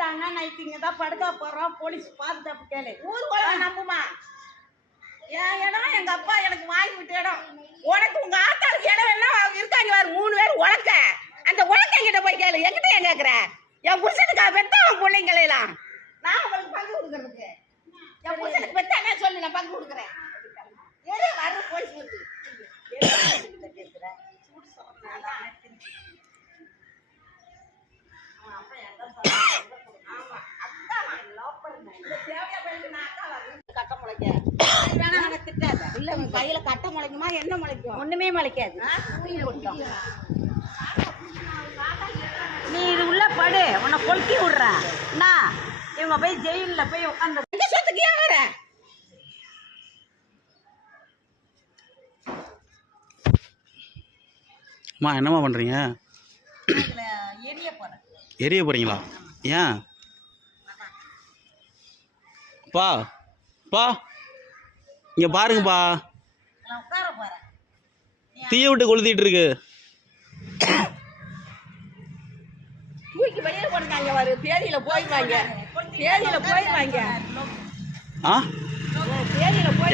பூட்டிட்டாங்க night இங்க தான் படுக்க போறோம் போலீஸ் பாதுகாப்பு கேளு ஊர் உலகம் நம்புமா என் இடம் எங்க அப்பா எனக்கு வாங்கி விட்ட இடம் உனக்கு உங்க ஆத்தாளுக்கு இடம் வேணா இருக்காங்க பாரு மூணு பேர் உழக்க அந்த உழக்க கிட்ட போய் கேளு என்கிட்ட ஏன் கேக்குற என் புருஷனுக்கு பெத்த அவன் பிள்ளைங்களை எல்லாம் நான் உங்களுக்கு பங்கு கொடுக்கறதுக்கு என் புருஷனுக்கு பெத்த என்ன சொல்லு நான் பங்கு கொடுக்குறேன் ஏறி வர்ற போலீஸ் வந்து ஆமா இல்ல கையில கட்ட முளைக்குமா? என்ன முளைக்கும்? ஒண்ணுமே முளைக்காது. நீ இது உள்ள படு. உன்னை கொளுத்தி விடுறேன். என்ன இவங்க போய் ஜெயில்ல போய் உட்காந்து சொத்துக்கு ஏன் வர? அம்மா என்னம்மா பண்ணுறீங்க எரிய போகிறீங்களா ஏன்? பா. பா. இங்கே பாருங்கப்பா. தீய விட்டு கொளுத்திட்டு இருக்கு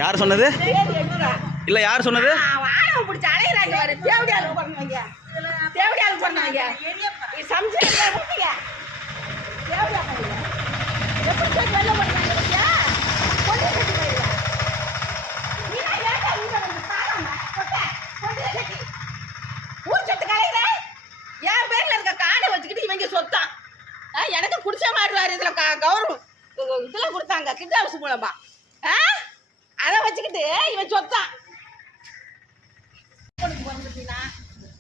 யார் சொன்னது. இல்லை யார் சொன்னது? தேவடியாளுக்கு இவங்க சொத்தான் எனக்கு குடிச்ச மாட்டுவாரு இதுல கௌரவம். இது- இதுல கொடுத்தாங்க கிட்ட ஹவுஸ் மூலமா. ஆ? அதை வச்சுக்கிட்டு இவன் சொத்தான் உனக்கு பிறந்துட்டீங்கன்னா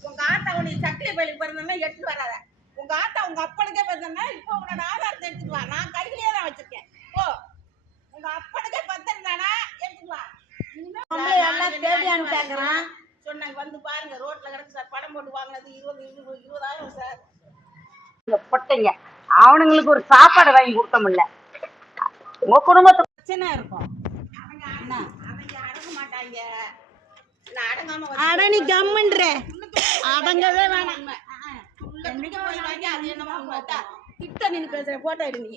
உங்க ஆத்தா உனக்கு சக்கிலி பயிலுக்கு பிறந்தா எடுத்துட்டு வராத. உங்க ஆத்தா உங்க அப்பனுக்கே பிறந்தா இப்போ உன்னோட ஆதாரத்தை எடுத்துட்டு வா. நான் கையிலேயே தான் வச்சிருக்கேன். ஓ உங்க அப்பனுக்கே பத்திருந்தானா எடுத்துட்டு வா. எல்லாம் தேடி அனுப்பிட்டாங்கிறான் சொன்னாங்க வந்து பாருங்க ரோட்ல கிடக்கு சார் படம் போட்டு வாங்கினது இருபது இருபது இருபதாயிரம் சார். பொட்டைங்க. அவனுங்களுக்கு ஒரு சாப்பாடு வாங்கி கொடுக்க முடியல. உங்க குடும்பத்துக்கு பிரச்சனை இருக்கும். என்ன? அவங்க அடங்க மாட்டாங்க நான் அடங்காம நீ கம்முன்ற. அடங்கவே வேணாம். என்னைக்கு போயிடுவாங்க அது என்னமோ கிட்ட நின்று பேசுற போட்டோ எடு நீ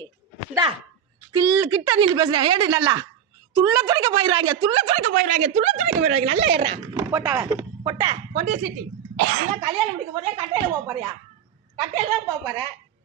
இந்தா கில் கிட்ட நின்று பேசுற. ஏடு நல்லா. துள்ள துணிக்க போயிடுறாங்க துள்ள துணிக்க போயிடுறாங்க துள்ள துணிக்க போயிடுறாங்க நல்லா ஏறா போட்டாவ பொட்ட கொண்டி சிட்டி. கல்யாணம் முடிக்க போறியா? கட்டையில போக போறியா? கட்டையெல்லாம் போறேன்